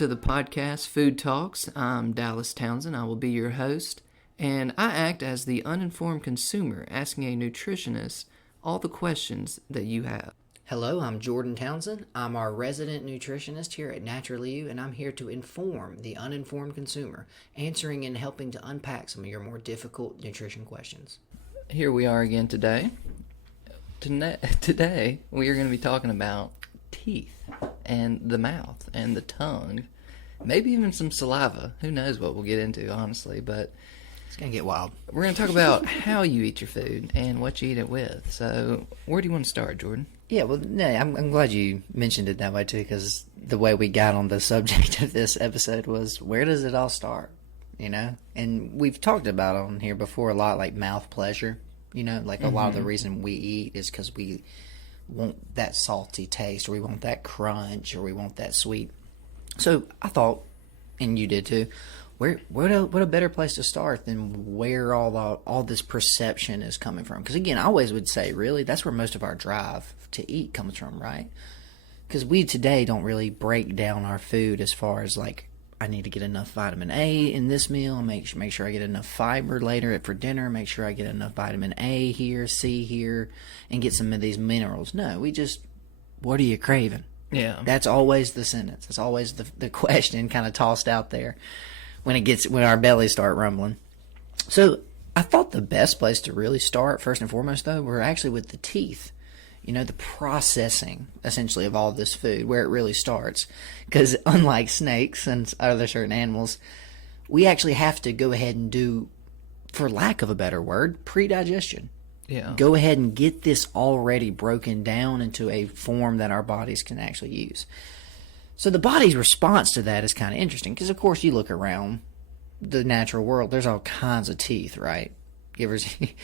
to the podcast Food Talks. I'm Dallas Townsend. I will be your host, and I act as the uninformed consumer asking a nutritionist all the questions that you have. Hello, I'm Jordan Townsend. I'm our resident nutritionist here at Naturally You, and I'm here to inform the uninformed consumer, answering and helping to unpack some of your more difficult nutrition questions. Here we are again today. Today, we are going to be talking about teeth and the mouth and the tongue, maybe even some saliva. Who knows what we'll get into, honestly, but it's going to get wild. We're going to talk about how you eat your food and what you eat it with. So, where do you want to start, Jordan? Yeah, well, no, I'm glad you mentioned it that way, too, because the way we got on the subject of this episode was, where does it all start, you know? And we've talked about on here before a lot, like mouth pleasure, you know? Like, a lot of the reason we eat is because we want that salty taste, or we want that crunch, or we want that sweet. So I thought, and you did too, what a better place to start than where all this perception is coming from? Because again, I always would say, really, that's where most of our drive to eat comes from, right? Because we today don't really break down our food as far as like, I need to get enough vitamin A in this meal, make sure I get enough fiber later for dinner, make sure I get enough vitamin A here, C here, and get some of these minerals. No, we just, what are you craving? Yeah. That's always the sentence. That's always the question kind of tossed out there when our bellies start rumbling. So I thought the best place to really start, first and foremost, though, were actually with the teeth. You know, the processing, essentially, of all this food, where it really starts. Because unlike snakes and other certain animals, we actually have to go ahead and do, for lack of a better word, pre-digestion. Yeah. Go ahead and get this already broken down into a form that our bodies can actually use. So the body's response to that is kind of interesting. Because, of course, you look around the natural world, there's all kinds of teeth, right? You ever see...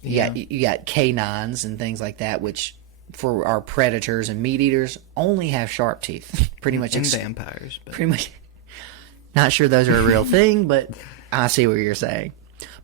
You got canines and things like that, which for our predators and meat eaters only have sharp teeth. Pretty much. And vampires. But. Pretty much. Not sure those are a real thing, but I see what you're saying.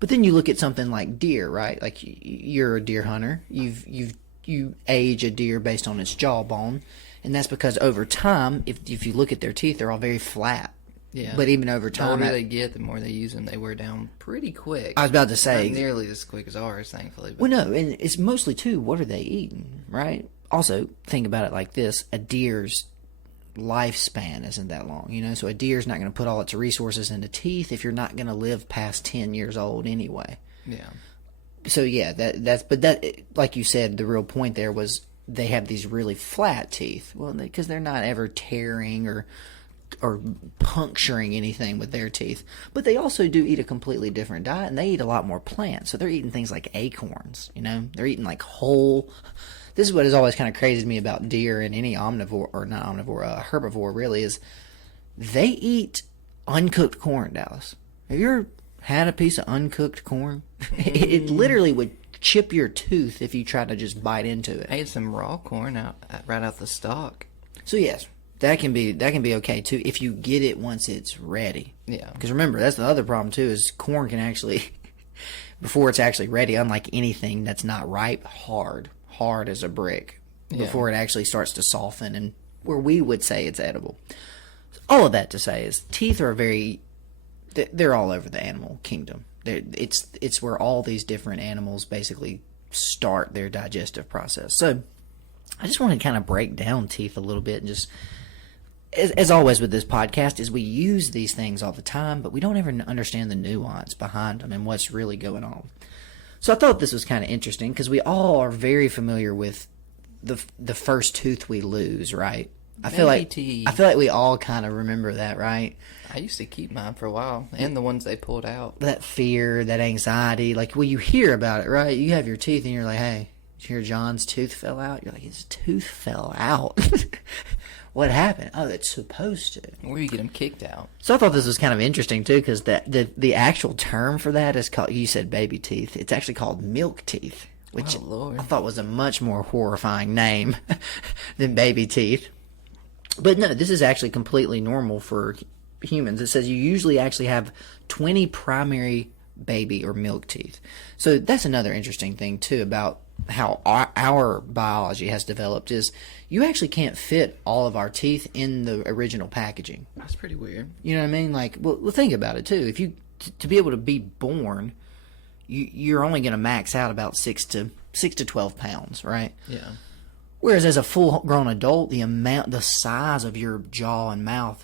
But then you look at something like deer, right? Like you're a deer hunter. You age a deer based on its jawbone, and that's because over time, if you look at their teeth, they're all very flat. Yeah. But even over time... The older they get, the more they use them, they wear down pretty quick. I was about to say... Not nearly as quick as ours, thankfully. But. Well, no, and it's mostly, too, what are they eating, right? Also, think about it like this. A deer's lifespan isn't that long, you know? So a deer's not going to put all its resources into teeth if you're not going to live past 10 years old anyway. Yeah. So, yeah, that, like you said, the real point there was they have these really flat teeth. Well, because they're not ever tearing or puncturing anything with their teeth. But they also do eat a completely different diet, and they eat a lot more plants. So they're eating things like acorns, you know? They're eating like whole... This is what has always kind of crazy to me about deer and any omnivore, or not omnivore, herbivore really, is they eat uncooked corn, Dallas. Have you ever had a piece of uncooked corn? It literally would chip your tooth if you tried to just bite into it. I ate some raw corn right out the stalk. So yes, that can be okay too if you get it once it's ready. Yeah. Because remember, that's the other problem too, is corn can actually, before it's actually ready, unlike anything that's not ripe, hard as a brick before it actually starts to soften and where we would say it's edible. All of that to say is teeth are they're all over the animal kingdom. It's where all these different animals basically start their digestive process. So I just want to kind of break down teeth a little bit and just... As always with this podcast, is we use these things all the time, but we don't ever understand the nuance behind them and what's really going on. So I thought this was kind of interesting because we all are very familiar with the first tooth we lose, right? I feel like we all kind of remember that, right? I used to keep mine for a while, and the ones they pulled out. That fear, that anxiety, like you hear about it, right? You have your teeth, and you're like, "Hey, did you hear John's tooth fell out?" You're like, "His tooth fell out." What happened? Oh, it's supposed to. Or you get them kicked out. So I thought this was kind of interesting, too, because the actual term for that is called, you said baby teeth. It's actually called milk teeth, which I thought was a much more horrifying name than baby teeth. But no, this is actually completely normal for humans. It says you usually actually have 20 primary baby or milk teeth. So that's another interesting thing too about how our biology has developed is you actually can't fit all of our teeth in the original packaging. That's pretty weird. You know what I mean? Like, well think about it too. If you to be able to be born, you're only going to max out about 6 to 12 pounds, right? Yeah. Whereas as a full-grown adult, the size of your jaw and mouth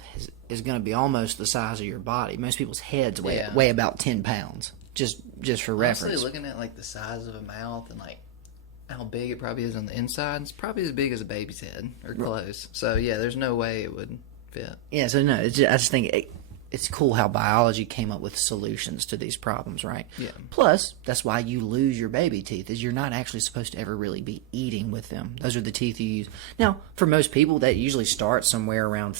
is going to be almost the size of your body. Most people's heads weigh about 10 pounds, just for reference. Honestly, looking at like the size of a mouth and like how big it probably is on the inside, it's probably as big as a baby's head or close. So yeah, there's no way it would fit. Yeah, so no, I just think it's cool how biology came up with solutions to these problems, right? Yeah. Plus, that's why you lose your baby teeth, is you're not actually supposed to ever really be eating with them. Those are the teeth you use. Now, for most people, that usually starts somewhere around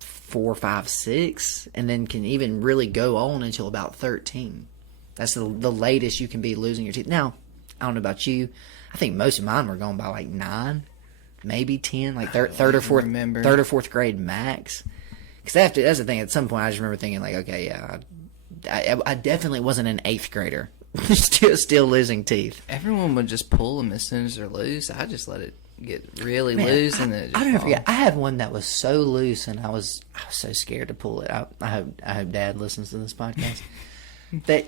4, 5, 6, and then can even really go on until about 13. That's the latest you can be losing your teeth. Now, I don't know about you. I think most of mine were going by like 9, maybe 10, like third or fourth grade max. Because that's the thing. At some point, I just remember thinking, like, okay, yeah, I definitely wasn't an 8th grader, still losing teeth. Everyone would just pull them as soon as they're loose. I just let it get really loose, and then I never forget. I had one that was so loose, and I was so scared to pull it. I hope Dad listens to this podcast. That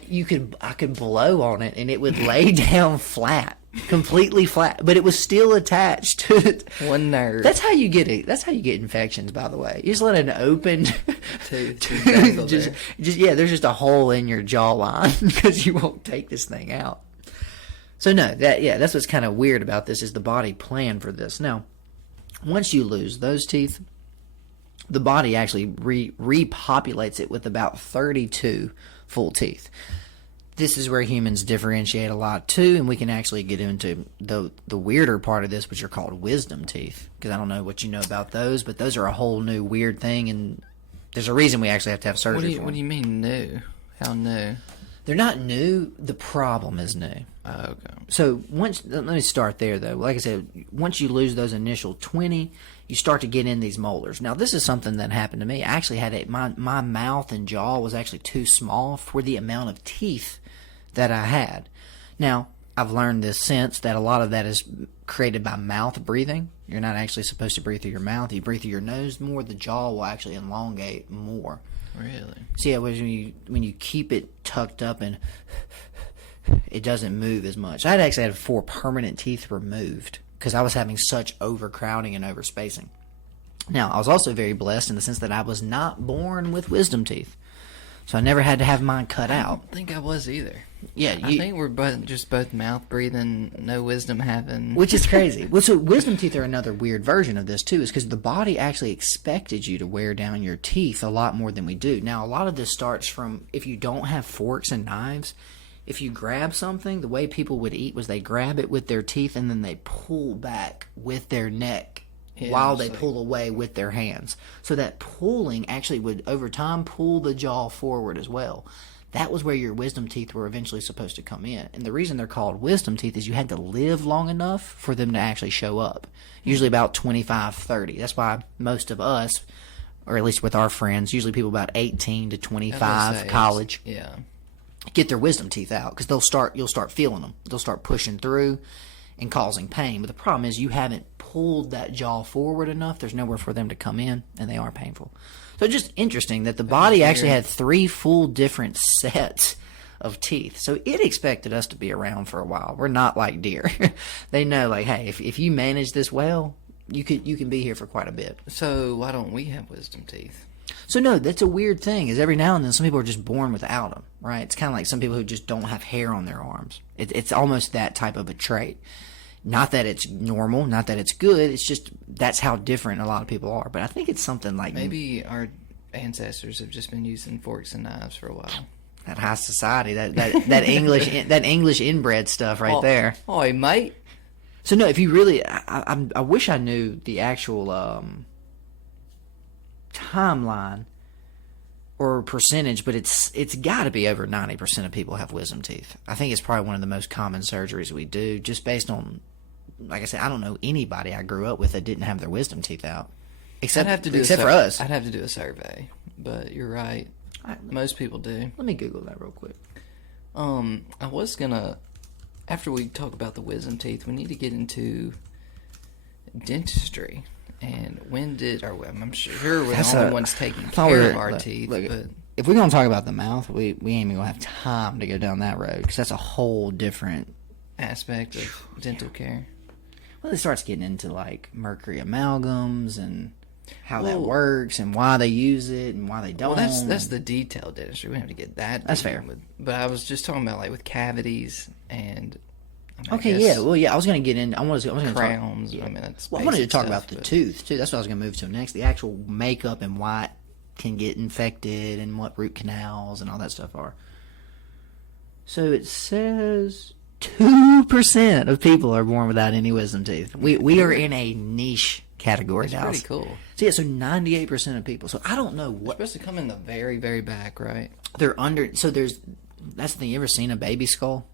I could blow on it, and it would lay down flat. Completely flat, but it was still attached to one nerve. That's how you get it. That's how you get infections, by the way. You just let an open tooth there's just a hole in your jawline because you won't take this thing out. So no, that's what's kind of weird about this is the body planned for this. Now, once you lose those teeth, the body actually repopulates it with about 32 full teeth. This is where humans differentiate a lot too, and we can actually get into the weirder part of this, which are called wisdom teeth. Because I don't know what you know about those, but those are a whole new weird thing, and there's a reason we actually have to have surgery for them. What do you mean new? How new? They're not new. The problem is new. Oh, okay. So let me start there though. Like I said, once you lose those initial 20, you start to get in these molars. Now this is something that happened to me. I actually had my mouth and jaw was actually too small for the amount of teeth that I had. Now, I've learned this since that a lot of that is created by mouth breathing. You're not actually supposed to breathe through your mouth. You breathe through your nose more, the jaw will actually elongate more. Really? So yeah, when you keep it tucked up and it doesn't move as much. I'd actually had 4 permanent teeth removed because I was having such overcrowding and overspacing. Now, I was also very blessed in the sense that I was not born with wisdom teeth. So I never had to have mine cut out. I don't think I was either. Yeah, I think we're both mouth breathing, no wisdom having. Which is crazy. Well, so wisdom teeth are another weird version of this too, is because the body actually expected you to wear down your teeth a lot more than we do. Now, a lot of this starts from if you don't have forks and knives. If you grab something, the way people would eat was they grab it with their teeth and then they pull back with their neck. Yeah, while they pull away with their hands. So that pulling actually would, over time, pull the jaw forward as well. That was where your wisdom teeth were eventually supposed to come in. And the reason they're called wisdom teeth is you had to live long enough for them to actually show up. Usually about 25, 30. That's why most of us, or at least with our friends, usually people about 18 to 25, college, get their wisdom teeth out. Because you'll start feeling them. They'll start pushing through and causing pain. But the problem is you haven't pulled that jaw forward enough. There's nowhere for them to come in, and they are painful. So just interesting that the body actually had 3 full different sets of teeth. So it expected us to be around for a while. We're not like deer. They know, like, hey, if you manage this well, you can be here for quite a bit. So why don't we have wisdom teeth? So no, that's a weird thing, is every now and then some people are just born without them, right? It's kind of like some people who just don't have hair on their arms. It's almost that type of a trait. Not that it's normal, not that it's good, it's just that's how different a lot of people are. But I think it's something like... Maybe our ancestors have just been using forks and knives for a while. That high society, that English inbred stuff right there. Oi, mate. So no, if you really... I wish I knew the actual timeline or percentage, but it's got to be over 90% of people have wisdom teeth. I think it's probably one of the most common surgeries we do, just based on... Like I said, I don't know anybody I grew up with that didn't have their wisdom teeth out. Except for us. I'd have to do a survey, but you're right. Most people do. Let me Google that real quick. I was gonna, after we talk about the wisdom teeth, we need to get into dentistry. And I'm sure we're the only ones taking care of our teeth. But if we're going to talk about the mouth, we ain't even going to have time to go down that road, because that's a whole different aspect of dental care. Well, it starts getting into, like, mercury amalgams and how that works and why they use it and why they don't. Well, that's the detailed dentistry. We don't have to get that. That's fair. But I was just talking about, like, with cavities and... Okay, yeah. Well, yeah, I was going to get in. I was going to crowns. Talk, yeah. I mean, that's I wanted to talk about the tooth, too. That's what I was going to move to next. The actual makeup and why it can get infected and what root canals and all that stuff are. So it says 2% of people are born without any wisdom teeth. We are in a niche category now. That's pretty cool. So, yeah, so 98% of people. So I don't know what... They're supposed to come in the very, very back, right? They're under... So there's... That's the thing. You ever seen a baby skull?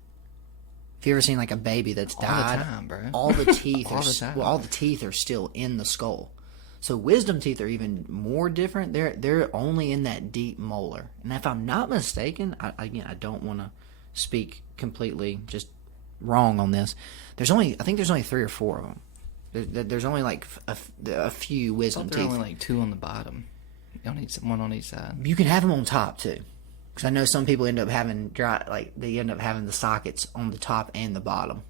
Have you ever seen, like, a baby that's died? All the time, bro. All the teeth all the teeth are still in the skull. So wisdom teeth are even more different. They're only in that deep molar. And if I'm not mistaken, I don't want to speak completely just wrong on this. I think there's only 3 or 4 of them. There's only, like, a few wisdom teeth. There's only, like, 2 on the bottom. You don't need one on each side. You can have them on top, too. Because I know some people end up having they end up having the sockets on the top and the bottom.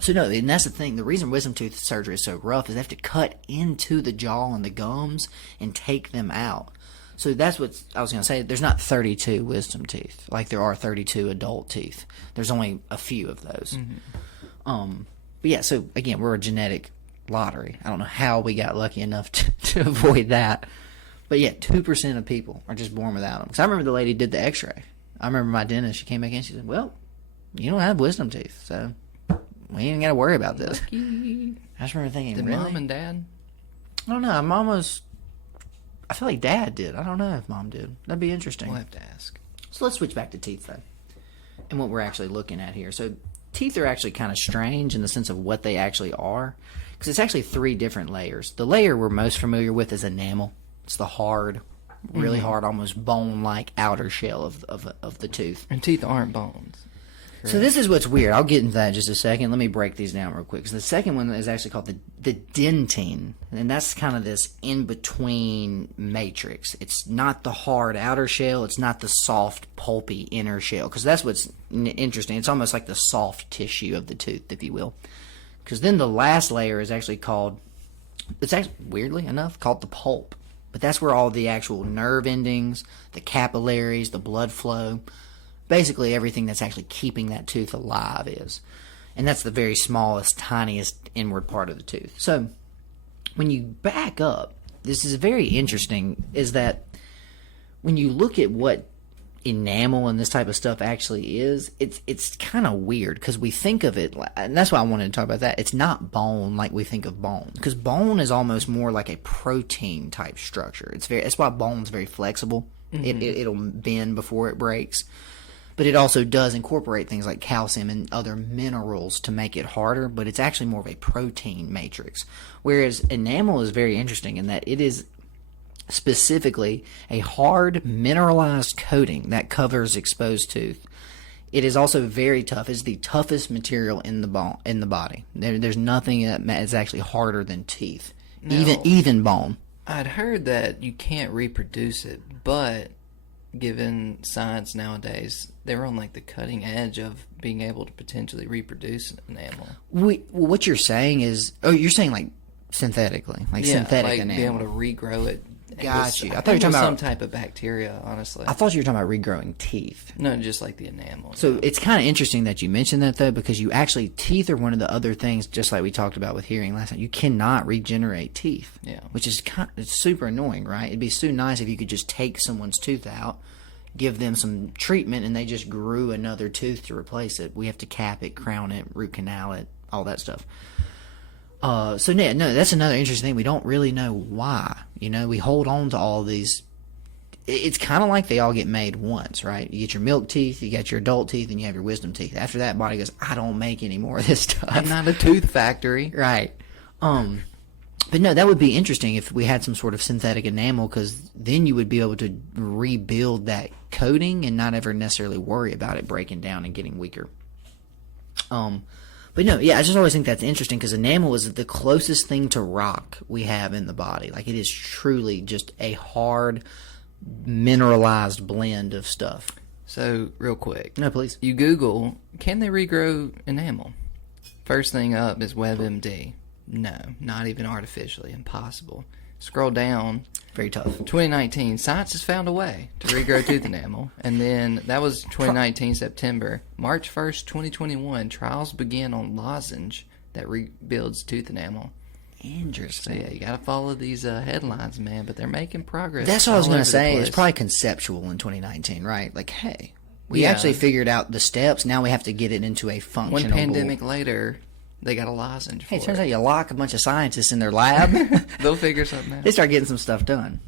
So no, and that's the thing. The reason wisdom tooth surgery is so rough is they have to cut into the jaw and the gums and take them out. So that's what I was going to say. There's not 32 wisdom teeth like there are 32 adult teeth. There's only a few of those. Mm-hmm. But yeah, so again, we're a genetic lottery. I don't know how we got lucky enough to avoid that. But yeah, 2% of people are just born without them. Because I remember the lady did the x-ray. I remember my dentist, she came back in, she said, well, you don't have wisdom teeth, so we ain't got to worry about this. Lucky. I just remember thinking, did really? Mom and Dad? I don't know. I feel like Dad did. I don't know if Mom did. That'd be interesting. We'll have to ask. So let's switch back to teeth, though, and what we're actually looking at here. So teeth are actually kind of strange in the sense of what they actually are, because it's actually 3 different layers. The layer we're most familiar with is enamel. It's the hard, really hard, almost bone-like outer shell of the tooth. And teeth aren't bones. Correct. So this is what's weird. I'll get into that in just a second. Let me break these down real quick. So the second one is actually called the dentine, and that's kind of this in-between matrix. It's not the hard outer shell. It's not the soft, pulpy inner shell, because that's what's interesting. It's almost like the soft tissue of the tooth, if you will. Because then the last layer is actually called, it's actually, weirdly enough, called the pulp. But that's where all the actual nerve endings, the capillaries, the blood flow, basically everything that's actually keeping that tooth alive is. And that's the very smallest, tiniest inward part of the tooth. So when you back up, this is very interesting, is that when you look at what enamel and this type of stuff actually is, it's kind of weird, because we think of it, and that's why I wanted to talk about that. It's not bone like we think of bone, because bone is almost more like a protein type structure. That's why bone's very flexible. Mm-hmm. It'll bend before it breaks, but it also does incorporate things like calcium and other minerals to make it harder, but it's actually more of a protein matrix. Whereas enamel is very interesting in that it is specifically a hard mineralized coating that covers exposed tooth. It is also very tough. It's the toughest material in the body. There's nothing that is actually harder than teeth, even bone. I'd heard that you can't reproduce it, but given science nowadays, they're on like the cutting edge of being able to potentially reproduce enamel. What you're saying is, you're saying like synthetically, synthetic like enamel, be able to regrow it. Got you. I thought you were talking about some type of bacteria, honestly. I thought you were talking about regrowing teeth. No, just like the enamel. So it's kind of interesting that you mentioned that, though, because teeth are one of the other things, just like we talked about with hearing last time. You cannot regenerate teeth. Yeah. Which is it's super annoying, right? It'd be so nice if you could just take someone's tooth out, give them some treatment, and they just grew another tooth to replace it. We have to cap it, crown it, root canal it, all that stuff. No, that's another interesting thing. We don't really know why. We hold on to all these. It's kind of like they all get made once, right? You get your milk teeth, you got your adult teeth, and you have your wisdom teeth. After that, body goes, I don't make any more of this stuff. I'm not a tooth factory. Right. But no, that would be interesting if we had some sort of synthetic enamel, because then you would be able to rebuild that coating and not ever necessarily worry about it breaking down and getting weaker. But no, yeah, I just always think that's interesting because enamel is the closest thing to rock we have in the body. Like, it is truly just a hard, mineralized blend of stuff. So, real quick. No, please. You Google, can they regrow enamel? First thing up is WebMD. No, not even artificially. Impossible. Scroll down. Very tough. 2019, science has found a way to regrow tooth enamel. And then, that was 2019 September. March 1st, 2021, trials began on lozenge that rebuilds tooth enamel. Interesting. So, yeah, you got to follow these headlines, man. But they're making progress. That's what I was going to say. Place. It's probably conceptual in 2019, right? Like, hey, we Yeah. actually figured out the steps. Now we have to get it into a functional. One pandemic later, they got a lozenge for Hey, it turns it. out you lock a bunch of scientists in their lab. They'll figure something out. They start getting some stuff done.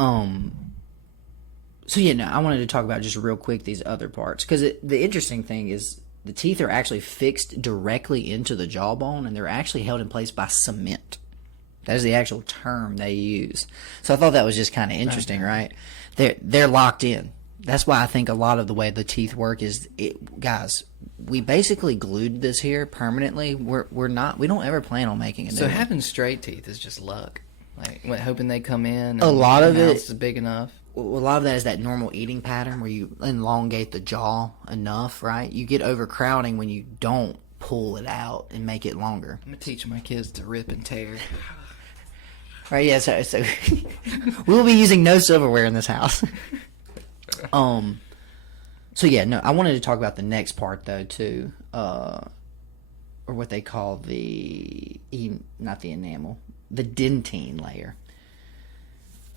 So yeah, no, I wanted to talk about just real quick these other parts because the interesting thing is the teeth are actually fixed directly into the jawbone and they're actually held in place by cement. That is the actual term they use. So I thought that was just kind of interesting, right? They're locked in. That's why I think a lot of the way the teeth work is, guys, we basically glued this here permanently. We don't ever plan on making a new So one. having straight teeth is just luck. Like, hoping they come in. And A lot of the mouth it- is big enough. A lot of that is that normal eating pattern where you elongate the jaw enough, right? You get overcrowding when you don't pull it out and make it longer. I'm gonna teach my kids to rip and tear. Right, yeah, so we'll be using no silverware in this house. So yeah, no, I wanted to talk about the next part though too, or what they call not the enamel, the dentine layer.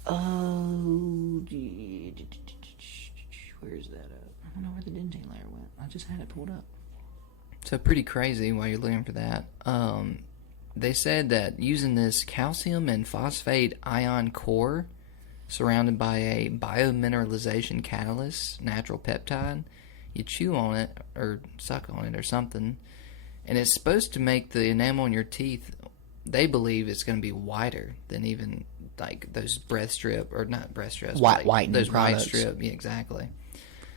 Oh, where's that at? I don't know where the dentine layer went. I just had it pulled up. So pretty crazy while you're looking for that. They said that using this calcium and phosphate ion core surrounded by a biomineralization catalyst, natural peptide, you chew on it or suck on it or something, and it's supposed to make the enamel in your teeth, they believe it's going to be whiter than even like those breath strip, or not breath strips, Whitening those white products. strip. Yeah, exactly.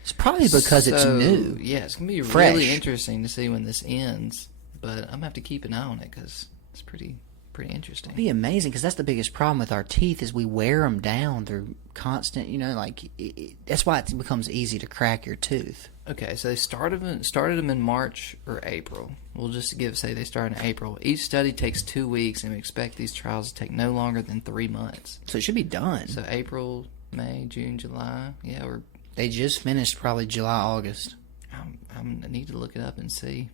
It's probably because it's new. Yeah, it's going to be Fresh. really interesting to see when this ends, but I'm going to have to keep an eye on it because it's pretty interesting. It'd be amazing because that's the biggest problem with our teeth is we wear them down through constant, that's why it becomes easy to crack your tooth. Okay, so they started them in March or April. We'll just say they start in April. Each study takes 2 weeks, and we expect these trials to take no longer than 3 months. So it should be done. So April, May, June, July. Yeah, They just finished probably July, August. I need to look it up and see.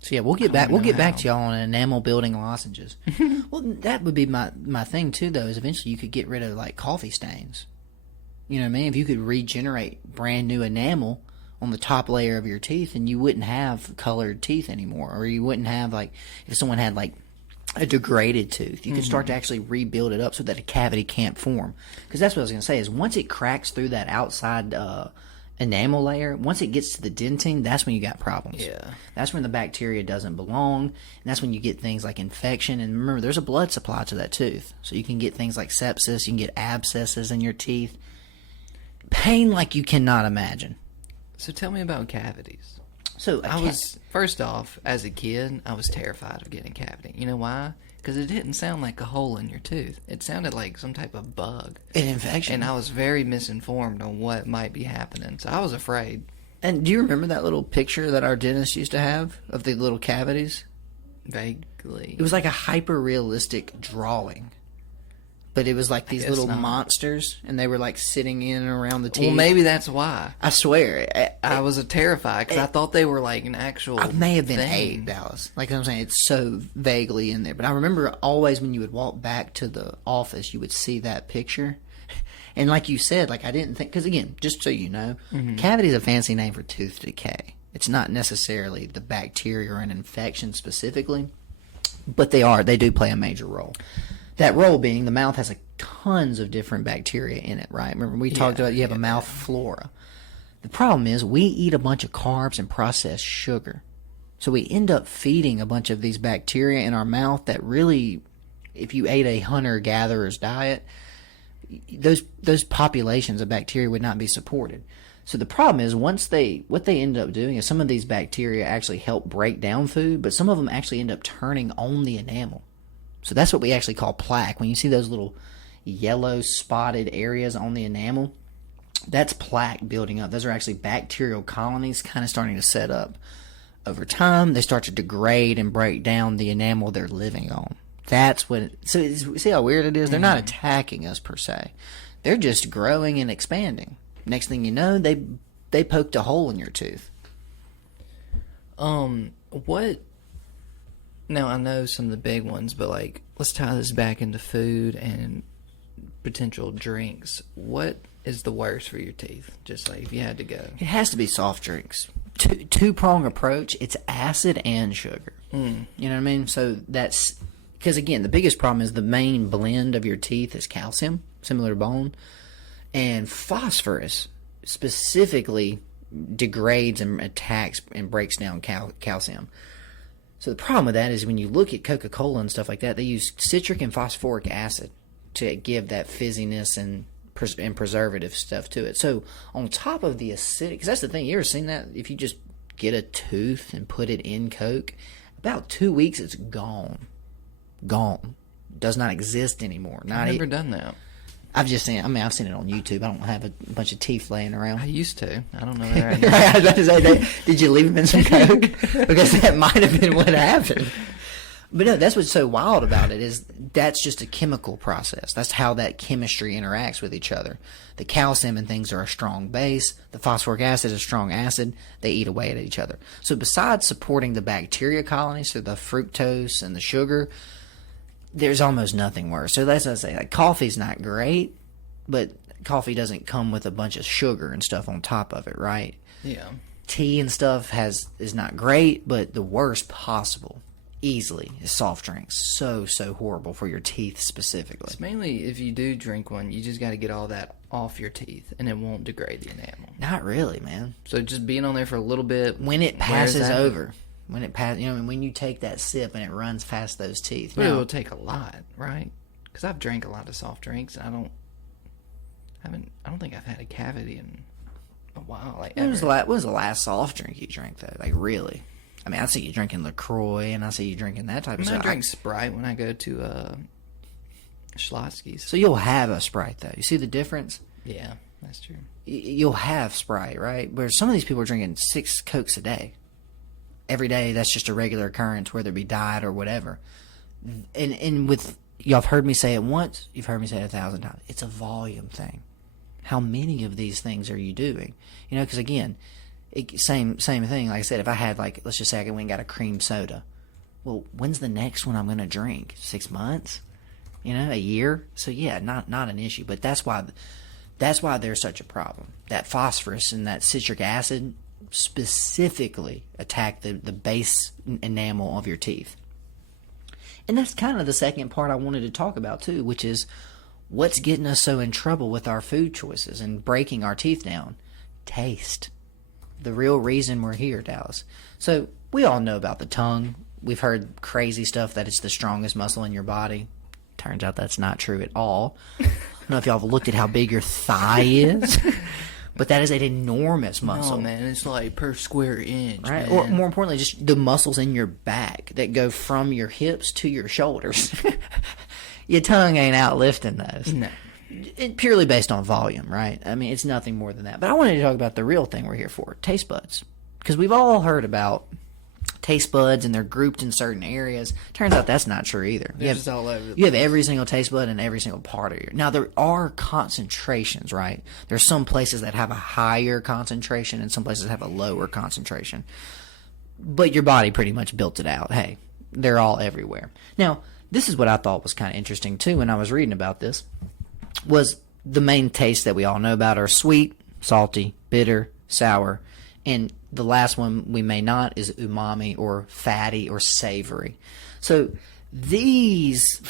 So yeah, we'll get back how. to y'all on enamel building lozenges. Well, that would be my thing too though, is eventually you could get rid of like coffee stains. You know what I mean? If you could regenerate brand new enamel on the top layer of your teeth, and you wouldn't have colored teeth anymore, or you wouldn't have like if someone had like a degraded tooth, you could start to actually rebuild it up so that a cavity can't form. Because that's what I was going to say is once it cracks through that outside enamel layer, once it gets to the dentine, that's when you got problems. Yeah. That's when the bacteria doesn't belong, and that's when you get things like infection. And remember, there's a blood supply to that tooth, so you can get things like sepsis, you can get abscesses in your teeth, pain like you cannot imagine. So tell me about cavities. So First off, as a kid, I was terrified of getting a cavity. You know why? Because it didn't sound like a hole in your tooth. It sounded like some type of bug. an infection. And I was very misinformed on what might be happening. So I was afraid. And do you remember that little picture that our dentist used to have of the little cavities? Vaguely. It was like a hyper-realistic drawing. But it was like these guess little not. monsters, and they were like sitting in and around the teeth. Well, maybe that's why. I swear. I was terrified because I thought they were like an actual I may have been thing. 8, Dallas. Like I'm saying, it's so vaguely in there. But I remember always when you would walk back to the office, you would see that picture. And like you said, like I didn't think, because again, just so you know, cavity is a fancy name for tooth decay. It's not necessarily the bacteria or an infection specifically, but they do play a major role. That role being the mouth has tons of different bacteria in it, right? Remember we talked about you have a mouth flora. The problem is we eat a bunch of carbs and processed sugar. So we end up feeding a bunch of these bacteria in our mouth that really, if you ate a hunter-gatherer's diet, those populations of bacteria would not be supported. So the problem is what they end up doing is some of these bacteria actually help break down food, but some of them actually end up turning on the enamel. So that's what we actually call plaque. When you see those little yellow spotted areas on the enamel, that's plaque building up. Those are actually bacterial colonies kind of starting to set up. Over time, they start to degrade and break down the enamel they're living on. That's what. See how weird it is? They're not attacking us per se. They're just growing and expanding. Next thing you know, they poked a hole in your tooth. What? Now I know some of the big ones, but like, let's tie this back into food and potential drinks. What is the worst for your teeth? Just like if you had to go, it has to be soft drinks. Two-prong approach. It's acid and sugar. You know what I mean? So that's because again, the biggest problem is the main blend of your teeth is calcium, similar to bone. And phosphorus specifically degrades and attacks and breaks down calcium. So the problem with that is when you look at Coca-Cola and stuff like that, they use citric and phosphoric acid to give that fizziness and preservative stuff to it. So on top of the acidic, because that's the thing, you ever seen that? If you just get a tooth and put it in Coke, about 2 weeks it's gone. Does not exist anymore. I've never done that. I've just seen it. I mean, I've seen it on YouTube. I don't have a bunch of teeth laying around. I used to. I don't know that right now. I was about to say, did you leave them in some Coke? Because that might have been what happened. But no, that's what's so wild about it is that's just a chemical process. That's how that chemistry interacts with each other. The calcium and things are a strong base. The phosphoric acid is a strong acid. They eat away at each other. So besides supporting the bacteria colonies through the fructose and the sugar, there's almost nothing worse. So that's what I say. Like, coffee's not great, but coffee doesn't come with a bunch of sugar and stuff on top of it, right? Yeah. Tea and stuff is not great, but the worst possible, easily, is soft drinks. So horrible for your teeth specifically. It's mainly if you do drink one, you just got to get all that off your teeth, and it won't degrade the enamel. Not really, man. So just being on there for a little bit. When it passes over. When it passes, when you take that sip and it runs past those teeth. But it will take a lot, right? Because I've drank a lot of soft drinks, and I don't think I've had a cavity in a while. Like, when was the last soft drink you drank though? Like, really? I mean, I see you drinking LaCroix, and I see you drinking that type of stuff. I drink Sprite when I go to Schlotsky's. So you'll have a Sprite though. You see the difference? Yeah, that's true. You'll have Sprite, right? Where some of these people are drinking 6 Cokes a day. Every day, that's just a regular occurrence, whether it be diet or whatever. And with y'all have heard me say it once, you've heard me say it 1,000 times. It's a volume thing. How many of these things are you doing? Because again, same thing. Like I said, if I had let's just say I went and got a cream soda. Well, when's the next one I'm going to drink? 6 months? A year? So yeah, not an issue. But that's why there's such a problem. That phosphorus and that citric acid specifically attack the base enamel of your teeth. And that's kind of the second part I wanted to talk about too, which is what's getting us so in trouble with our food choices and breaking our teeth down. Taste. The real reason we're here, Dallas. So we all know about the tongue. We've heard crazy stuff that it's the strongest muscle in your body. Turns out that's not true at all. I don't know if y'all have looked at how big your thigh is. But that is an enormous muscle. Oh, man, it's like per square inch, right? Man. Or more importantly, just the muscles in your back that go from your hips to your shoulders. Your tongue ain't outlifting those. No. Purely based on volume, right? I mean, it's nothing more than that. But I wanted to talk about the real thing we're here for, taste buds. Because we've all heard about taste buds and they're grouped in certain areas. Turns out that's not true either. They're just all over. You have every single taste bud in every single part of your. Now there are concentrations, right? There's some places that have a higher concentration and some places that have a lower concentration. But your body pretty much built it out. Hey, they're all everywhere. Now, this is what I thought was kind of interesting too when I was reading about this. Was the main tastes that we all know about are sweet, salty, bitter, sour, and the last one we may not is umami or fatty or savory. So these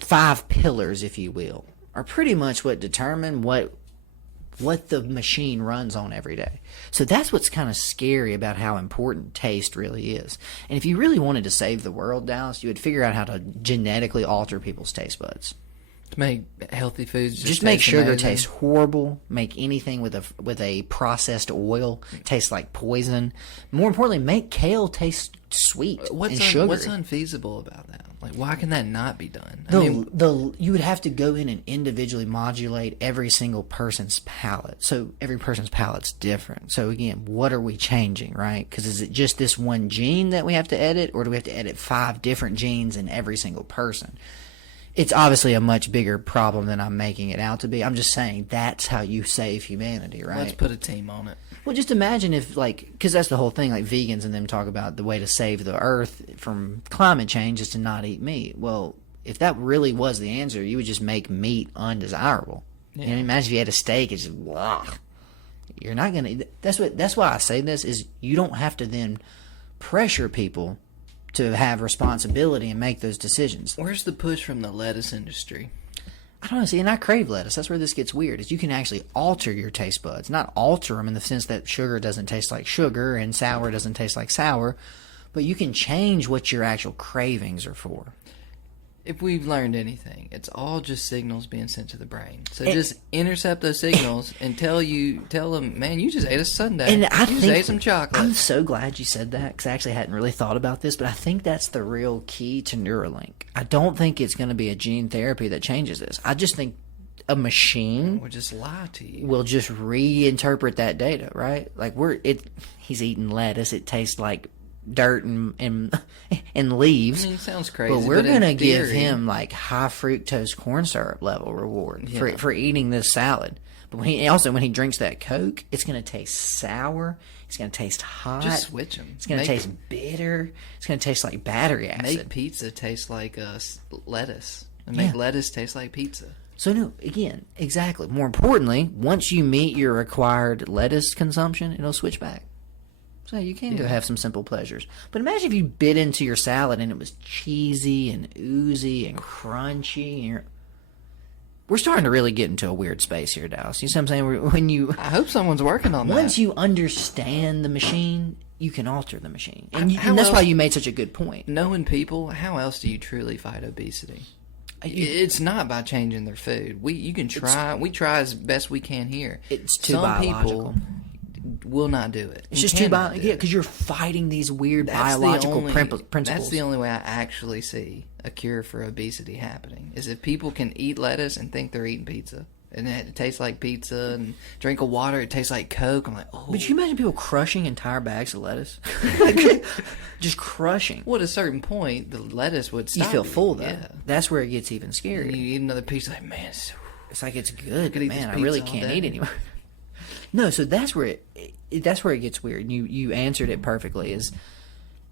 5 pillars, if you will, are pretty much what determine what the machine runs on every day. So that's what's kind of scary about how important taste really is. And if you really wanted to save the world, Dallas, you would figure out how to genetically alter people's taste buds. To make healthy foods Just make taste sugar amazing. taste horrible. Make anything with a processed oil taste like poison. More importantly, make kale taste sweet and sugary. What's unfeasible about that? Like, why can that not be done? I mean, You would have to go in and individually modulate every single person's palate. So every person's palate's different. So again, what are we changing, right? Because is it just this one gene that we have to edit, or do we have to edit 5 different genes in every single person? It's obviously a much bigger problem than I'm making it out to be. I'm just saying that's how you save humanity, right? let's put a team on it. Well, just imagine if, like, because that's the whole thing, like, vegans and them talk about the way to save the earth from climate change is to not eat meat. Well, if that really was the answer, you would just make meat undesirable. Yeah. And imagine if you had a steak, it's just, blah. You're not going to, that's why I say this, is you don't have to then pressure people to have responsibility and make those decisions. Where's the push from the lettuce industry? I don't know. See, and I crave lettuce. That's where this gets weird. Is you can actually alter your taste buds, not alter them in the sense that sugar doesn't taste like sugar and sour doesn't taste like sour, but you can change what your actual cravings are for. If we've learned anything, it's all just signals being sent to the brain. So just intercept those signals and tell them, man, you just ate a sundae. And I you just ate some chocolate. I'm so glad you said that, because I actually hadn't really thought about this, but I think that's the real key to Neuralink. I don't think it's going to be a gene therapy that changes this. I just think a machine Or just lie to you. will just reinterpret that data, right? Like he's eating lettuce. It tastes like dirt and leaves. I mean, it sounds crazy, but we're in gonna give theory- him like high fructose corn syrup level reward Yeah. for eating this salad. But when he drinks that Coke, it's gonna taste sour. It's gonna taste hot. Just switch them. It's gonna taste bitter. It's gonna taste like battery acid. Make pizza taste like lettuce. And make lettuce taste like pizza. So no, again, exactly. More importantly, once you meet your required lettuce consumption, it'll switch back. So you can go have some simple pleasures. But imagine if you bit into your salad and it was cheesy and oozy and crunchy. And we're starting to really get into a weird space here, Dallas. You see what I'm saying? When you I hope someone's working on that. once you understand the machine, you can alter the machine, and How that's why else- you made such a good point. Knowing people, how else do you truly fight obesity? It's not by changing their food. We try as best we can here. It's too Some biological. people will not do it. It's just too because you're fighting these weird biological principles. That's the only way I actually see a cure for obesity happening, is if people can eat lettuce and think they're eating pizza. And it tastes like pizza, and drink a water, it tastes like Coke. I'm like, oh. But you imagine people crushing entire bags of lettuce? Just crushing. Well, at a certain point, the lettuce would You stop. feel full, though. Yeah. That's where it gets even And scarier. you eat another piece, like, man, It's like it's good, could but eat man, this I really pizza all can't day. eat anymore. No, so that's where it gets weird. You answered it perfectly. Is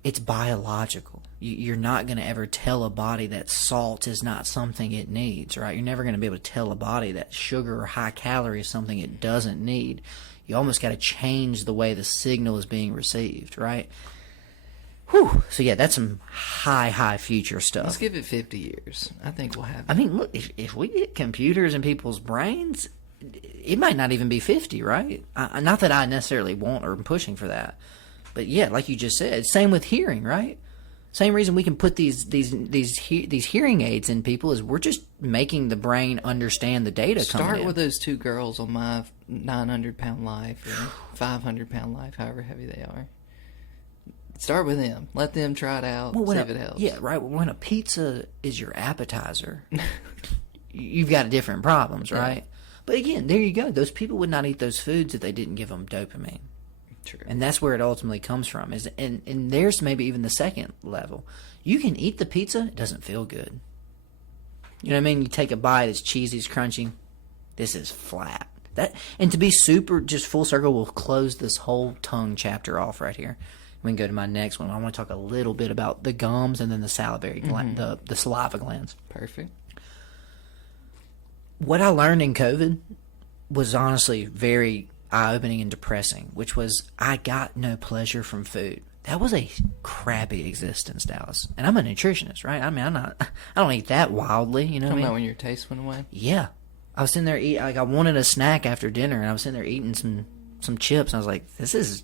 it's biological. You're not going to ever tell a body that salt is not something it needs, right? You're never going to be able to tell a body that sugar or high calorie is something it doesn't need. You almost got to change the way the signal is being received, right? Whew. So yeah, that's some high future stuff. let's give it 50 years. I think we'll have it. I mean, look, if we get computers in people's brains, it might not even be 50, right? Not that I necessarily want or am pushing for that. But yeah, like you just said, same with hearing, right? Same reason we can put these hearing aids in people is we're just making the brain understand the data coming Start in. with those 2 girls on my 900-pound life or 500-pound life, however heavy they are. Start with them. Let them try it out. See if it helps. Yeah, right. When a pizza is your appetizer, you've got different problems, right? But again, there you go. Those people would not eat those foods if they didn't give them dopamine. True. And that's where it ultimately comes from. And there's maybe even the second level. You can eat the pizza, it doesn't feel good. You know what I mean? You take a bite, it's cheesy, it's crunchy. This is flat. And to be super, just full circle, we'll close this whole tongue chapter off right here. We can go to my next one. I want to talk a little bit about the gums and then the salivary gland, the saliva glands. Perfect. What I learned in COVID was honestly very eye-opening and depressing, which was I got no pleasure from food. That was a crappy existence, Dallas. And I'm a nutritionist, right? I mean, I don't eat that wildly, you know what I Talking mean? about when your taste went away? Yeah. I was sitting there eating, like I wanted a snack after dinner, and I was sitting there eating some chips, and I was like, this is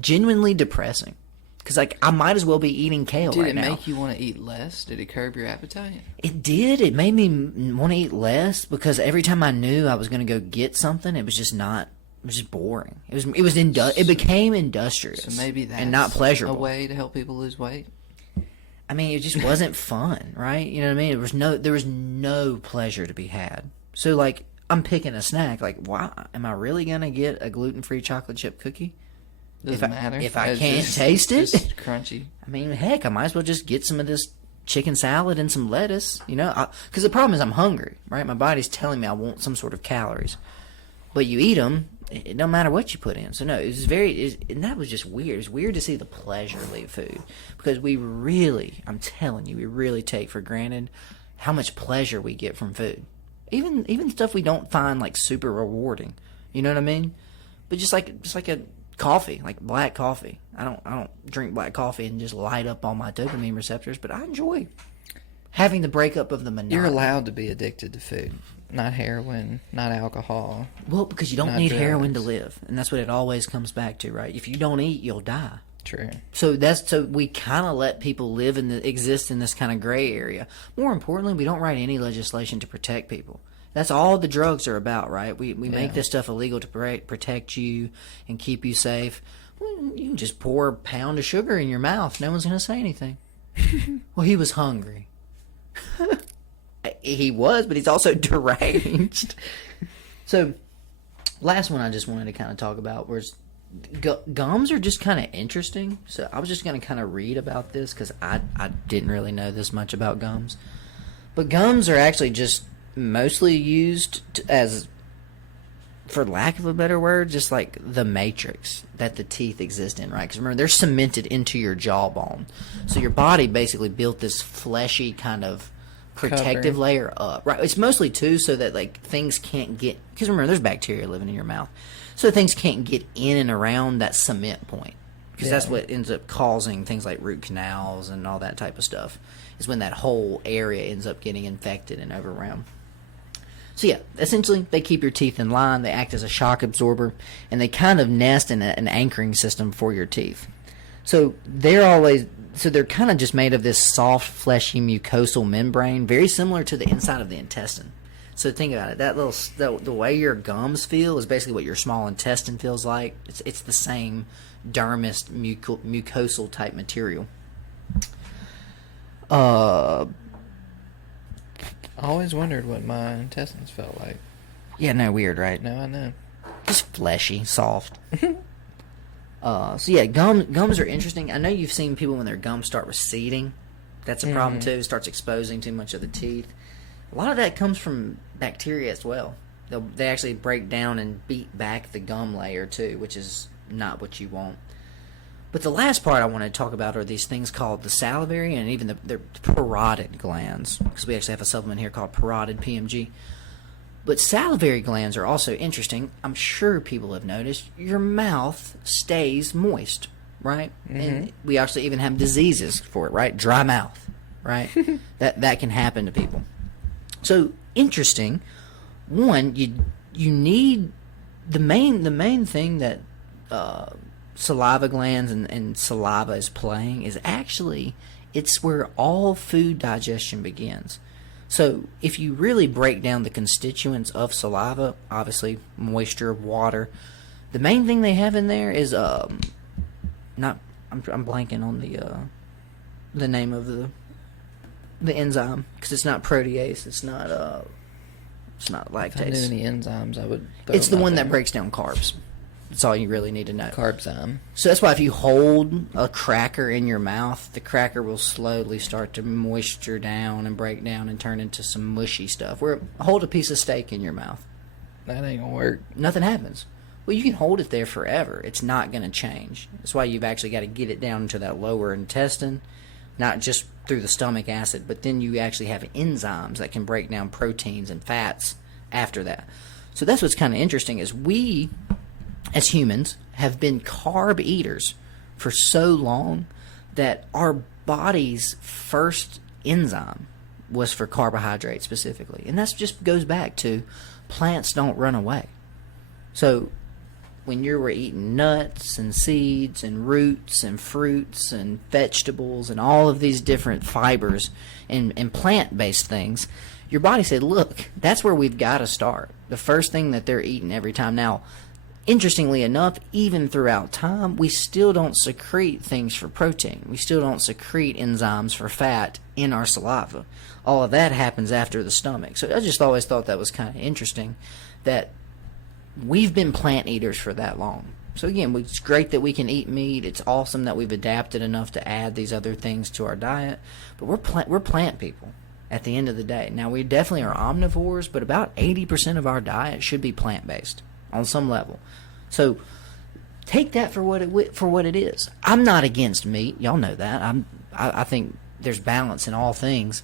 genuinely depressing. Because, like, I might as well be eating kale Did right it now. make you want to eat less? Did it curb your appetite? It did. It made me want to eat less because every time I knew I was going to go get something, it was just not. It was just boring. It became industrious. So maybe that's and not pleasurable. a way to help people lose weight. I mean, it just wasn't fun, right? You know what I mean? There was no pleasure to be had. So, like, I'm picking a snack. Like, why am I really gonna get a gluten-free chocolate chip cookie? Doesn't matter. If I It's can't just- taste it, just crunchy. I mean, heck, I might as well just get some of this chicken salad and some lettuce. You know, because the problem is I'm hungry, right? My body's telling me I want some sort of calories, but you eat them. It don't matter what you put in. So no, it was and that was just weird. It was weird to see the pleasure leave food because I'm telling you, we really take for granted how much pleasure we get from food. Even stuff we don't find like super rewarding. You know what I mean? But just like a coffee, like black coffee. I don't drink black coffee and just light up all my dopamine receptors, but I enjoy having the breakup of the monotony. You're allowed to be addicted to food. Not heroin, not alcohol. Well, because you don't not need drugs. heroin to live, and that's what it always comes back to, right? If you don't eat, you'll die. True. So we kind of let people exist in this kind of gray area. More importantly, we don't write any legislation to protect people. That's all the drugs are about, right? We make this stuff illegal to protect you and keep you safe. Well, you can just pour a pound of sugar in your mouth. No one's going to say anything. Well, he was hungry. He was, but he's also deranged. So, last one I just wanted to kind of talk about was gums are just kind of interesting. So, I was just going to kind of read about this because I didn't really know this much about gums. But gums are actually just mostly used as, for lack of a better word, just like the matrix that the teeth exist in, right? Because remember, they're cemented into your jawbone. So, your body basically built this fleshy kind of protective layer up, right? It's mostly too so that like things can't get, because remember there's bacteria living in your mouth, so things can't get in and around that cement point, because that's what ends up causing things like root canals and all that type of stuff, is when that whole area ends up getting infected and overrun. So yeah, essentially they keep your teeth in line, they act as a shock absorber, and they kind of nest in an anchoring system for your teeth. So they're kind of just made of this soft, fleshy, mucosal membrane, very similar to the inside of the intestine. So think about it. The way your gums feel is basically what your small intestine feels like. It's the same dermis mucosal type material. I always wondered what my intestines felt like. Yeah, no, weird, right? Now I know. Just fleshy, soft. So yeah, gums are interesting. I know you've seen people when their gums start receding. That's a problem too. It starts exposing too much of the teeth. A lot of that comes from bacteria as well. They actually break down and beat back the gum layer too, which is not what you want. But the last part I want to talk about are these things called the salivary and even the parotid glands, because we actually have a supplement here called parotid PMG. But salivary glands are also interesting. I'm sure people have noticed your mouth stays moist, right? And we actually even have diseases for it, right? Dry mouth, right? that can happen to people. So interesting. One, you need the main thing that saliva glands and saliva is playing is actually it's where all food digestion begins. So if you really break down the constituents of saliva, obviously moisture, water, the main thing they have in there is I'm blanking on the name of the enzyme, because it's not protease, it's not lactase. If I knew any enzymes, I would. It's the one that breaks down carbs. That's all you really need to know. Carbzyme. So that's why if you hold a cracker in your mouth, the cracker will slowly start to moisture down and break down and turn into some mushy stuff. Where hold a piece of steak in your mouth, That ain't gonna work. nothing happens. Well, you can hold it there forever. It's not going to change. That's why you've actually got to get it down into that lower intestine, not just through the stomach acid, but then you actually have enzymes that can break down proteins and fats after that. So that's what's kind of interesting is we, as humans, have been carb eaters for so long that our body's first enzyme was for carbohydrate specifically. And that just goes back to plants don't run away. So when you were eating nuts and seeds and roots and fruits and vegetables and all of these different fibers and plant-based things, your body said, look, that's where we've got to start. The first thing that they're eating every time. Now, interestingly enough, even throughout time, we still don't secrete things for protein. We still don't secrete enzymes for fat in our saliva. All of that happens after the stomach. So I just always thought that was kind of interesting that we've been plant eaters for that long. So again, it's great that we can eat meat. It's awesome that we've adapted enough to add these other things to our diet. But we're plant people at the end of the day. Now, we definitely are omnivores, but about 80% of our diet should be plant-based on some level. So take that for what it is. I'm not against meat. Y'all know that. I think there's balance in all things.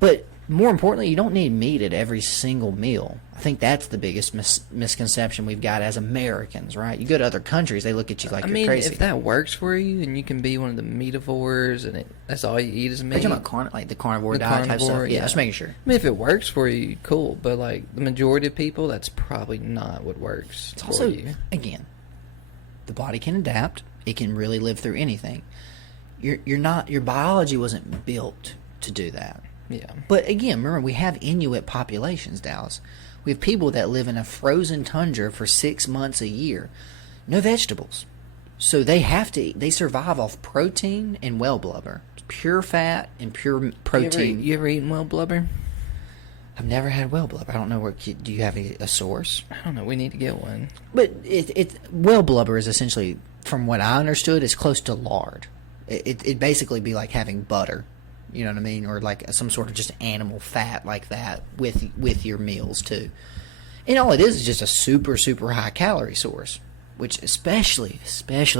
But more importantly, you don't need meat at every single meal. I think that's the biggest misconception we've got as Americans, right? You go to other countries, they look at you like you're crazy. If that works for you and you can be one of the meativores and that's all you eat is meat. Are you talking about like the carnivore diet type stuff? Yeah, just making sure. I mean, if it works for you, cool. But like the majority of people, that's probably not what works it's for also, you. Again, the body can adapt. It can really live through anything. Your biology wasn't built to do that. Yeah. But again, remember, we have Inuit populations, Dallas. We have people that live in a frozen tundra for 6 months a year. No vegetables. So they survive off protein and whale blubber. Pure fat and pure protein. You ever eaten whale blubber? I've never had whale blubber. I don't know do you have a source? I don't know. We need to get one. But whale blubber is essentially, from what I understood, is close to lard. It'd basically be like having butter. You know what I mean? Or like some sort of just animal fat like that with your meals too. And all it is just a super, super high calorie source, which especially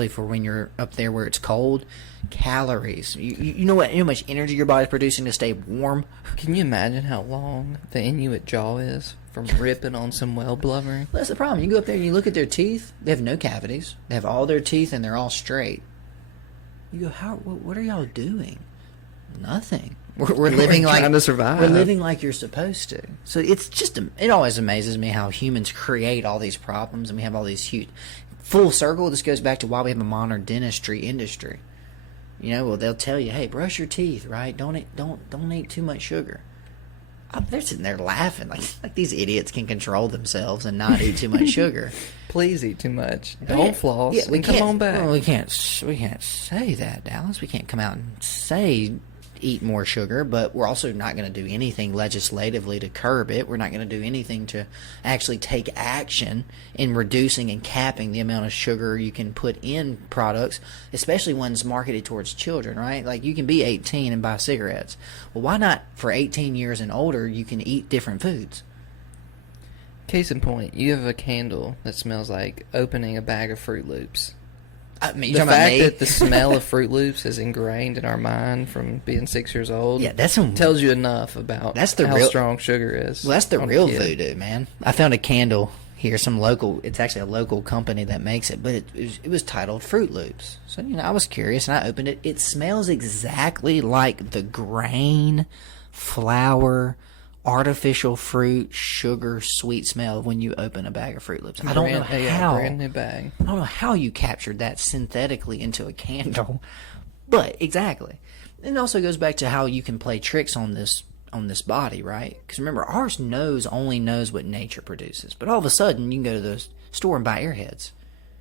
for when you're up there where it's cold, calories. You know how much energy your body's producing to stay warm? Can you imagine how long the Inuit jaw is from ripping on some whale blubber? That's the problem. You go up there and you look at their teeth. They have no cavities. They have all their teeth and they're all straight. You go, what are y'all doing? Nothing. We're living like trying to survive. We're living like you're supposed to. So it always amazes me how humans create all these problems, and we have all these huge full circle. This goes back to why we have a modern dentistry industry. You know, well, they'll tell you, hey, brush your teeth, right? Don't eat too much sugar. They're sitting there laughing like these idiots can control themselves and not eat too much sugar. Please eat too much. Don't floss. Yeah, come on back. Well, we can't say that, Dallas. We can't come out and say eat more sugar, but we're also not going to do anything legislatively to curb it. We're not going to do anything to actually take action in reducing and capping the amount of sugar you can put in products, especially ones marketed towards children, right? Like you can be 18 and buy cigarettes. Well, why not for 18 years and older you can eat different foods? Case in point, you have a candle that smells like opening a bag of Fruit Loops. I mean, the fact that the smell of Fruit Loops is ingrained in our mind from being 6 years old, tells you enough about how strong sugar is. Well, that's the real voodoo, man. I found a candle here, it's actually a local company that makes it, but it was titled Fruit Loops. So, I was curious and I opened it. It smells exactly like the grain, flour, artificial fruit, sugar, sweet smell of when you open a bag of Fruit Loops. I don't know how. Brand new bag. I don't know how you captured that synthetically into a candle, but exactly. And it also goes back to how you can play tricks on this body, right? Because remember, ours only knows what nature produces. But all of a sudden, you can go to the store and buy Airheads.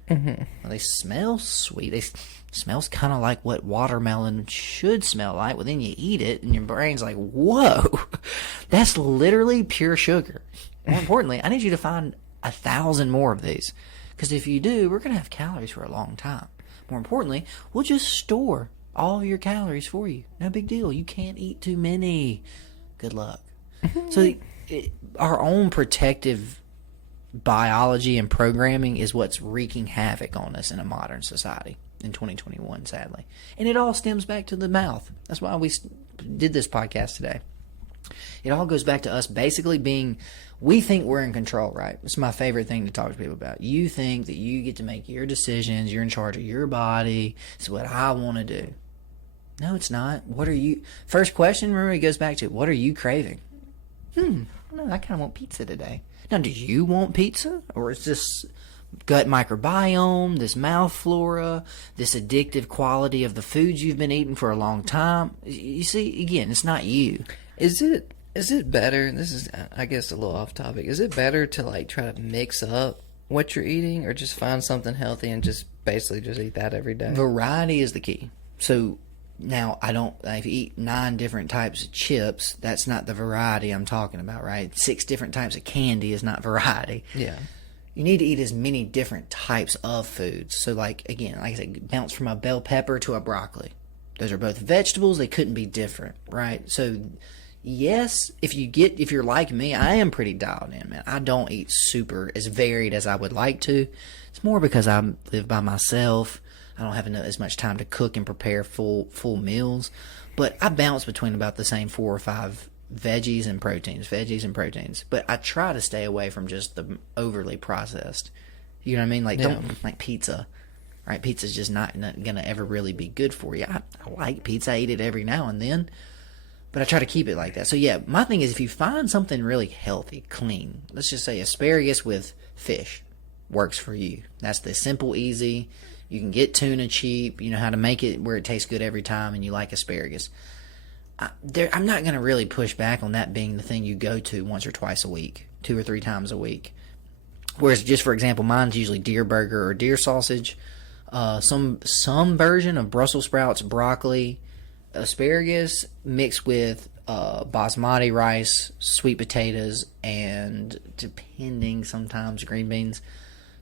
Mm-hmm. Well, they smell sweet. Smells kind of like what watermelon should smell like. Well, then you eat it, and your brain's like, whoa, that's literally pure sugar. More importantly, I need you to find 1,000 more of these. Because if you do, we're going to have calories for a long time. More importantly, we'll just store all of your calories for you. No big deal. You can't eat too many. Good luck. So our own protective biology and programming is what's wreaking havoc on us in a modern society in 2021, sadly. And it all stems back to the mouth. That's why we did this podcast today. It all goes back to us basically we think we're in control, right? It's my favorite thing to talk to people about. You think that you get to make your decisions, you're in charge of your body, it's what I want to do. No, it's not. First question, remember, it goes back to, what are you craving? I don't know, I kind of want pizza today. Now, do you want pizza? Or is this gut microbiome, this mouth flora, this addictive quality of the foods you've been eating for a long time. You see, again, it's not you. Is it better? This is, I guess, a little off topic. Is it better to like try to mix up what you're eating, or just find something healthy and just basically just eat that every day? Variety is the key. So now if you eat 9 different types of chips, that's not the variety I'm talking about, right? 6 different types of candy is not variety. Yeah. You need to eat as many different types of foods. So like I said, bounce from a bell pepper to a broccoli. Those are both vegetables. They couldn't be different, right? So yes, if you're like me, I am pretty dialed in, man. I don't eat super as varied as I would like to. It's more because I live by myself. I don't have as much time to cook and prepare full meals. But I bounce between about the same 4 or 5 veggies and proteins. But I try to stay away from just the overly processed. You know what I mean? Like, don't like pizza, right? Pizza's just not going to ever really be good for you. I like pizza. I eat it every now and then. But I try to keep it like that. So yeah, my thing is if you find something really healthy, clean, let's just say asparagus with fish works for you. That's the simple, easy. You can get tuna cheap. You know how to make it where it tastes good every time, and you like asparagus. I'm not going to really push back on that being the thing you go to once or twice a week, 2 or 3 times a week. Whereas, just for example, mine's usually deer burger or deer sausage, some version of Brussels sprouts, broccoli, asparagus mixed with basmati rice, sweet potatoes, and depending sometimes green beans.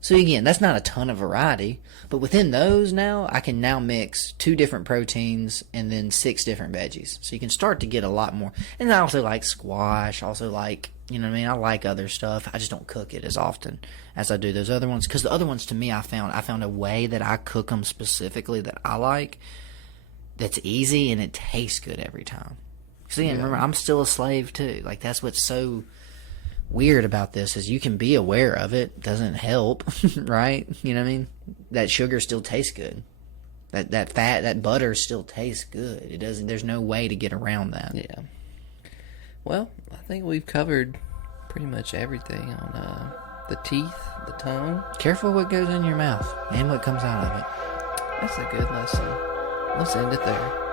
So again, that's not a ton of variety, but within those now, I can now mix 2 different proteins and then 6 different veggies. So you can start to get a lot more. And I also like squash, also like, you know what I mean? I like other stuff. I just don't cook it as often as I do those other ones. Because the other ones, to me, I found a way that I cook them specifically that I like that's easy and it tastes good every time. So yeah, remember, I'm still a slave too. Like, that's what's so weird about this is you can be aware of it. Doesn't help, right? You know what I mean? That sugar still tastes good. That fat, that butter still tastes good. It doesn't. There's no way to get around that. Yeah. Well, I think we've covered pretty much everything on the teeth, the tongue. Careful what goes in your mouth and what comes out of it. That's a good lesson. Let's end it there.